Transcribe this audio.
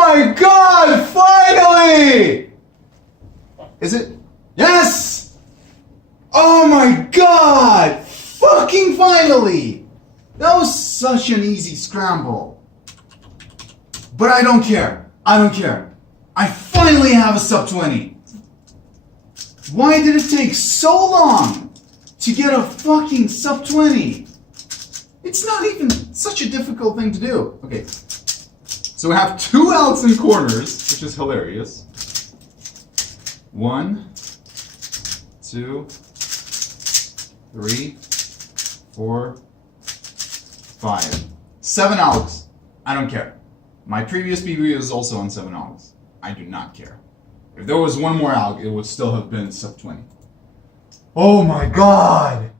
my god, finally! Is it? Yes! Oh my god! Fucking finally! That was such an easy scramble. But I don't care. I don't care. I finally have a sub 20. Why did it take so long to get a fucking sub 20? It's not even such a difficult thing to do. Okay. So we have 2 algs in corners, which is hilarious. 1, 2, 3, 4, 5. 7 algs. I don't care. My previous BB was also on 7 algs. I do not care. If there was one more alg, it would still have been sub 20. Oh my god!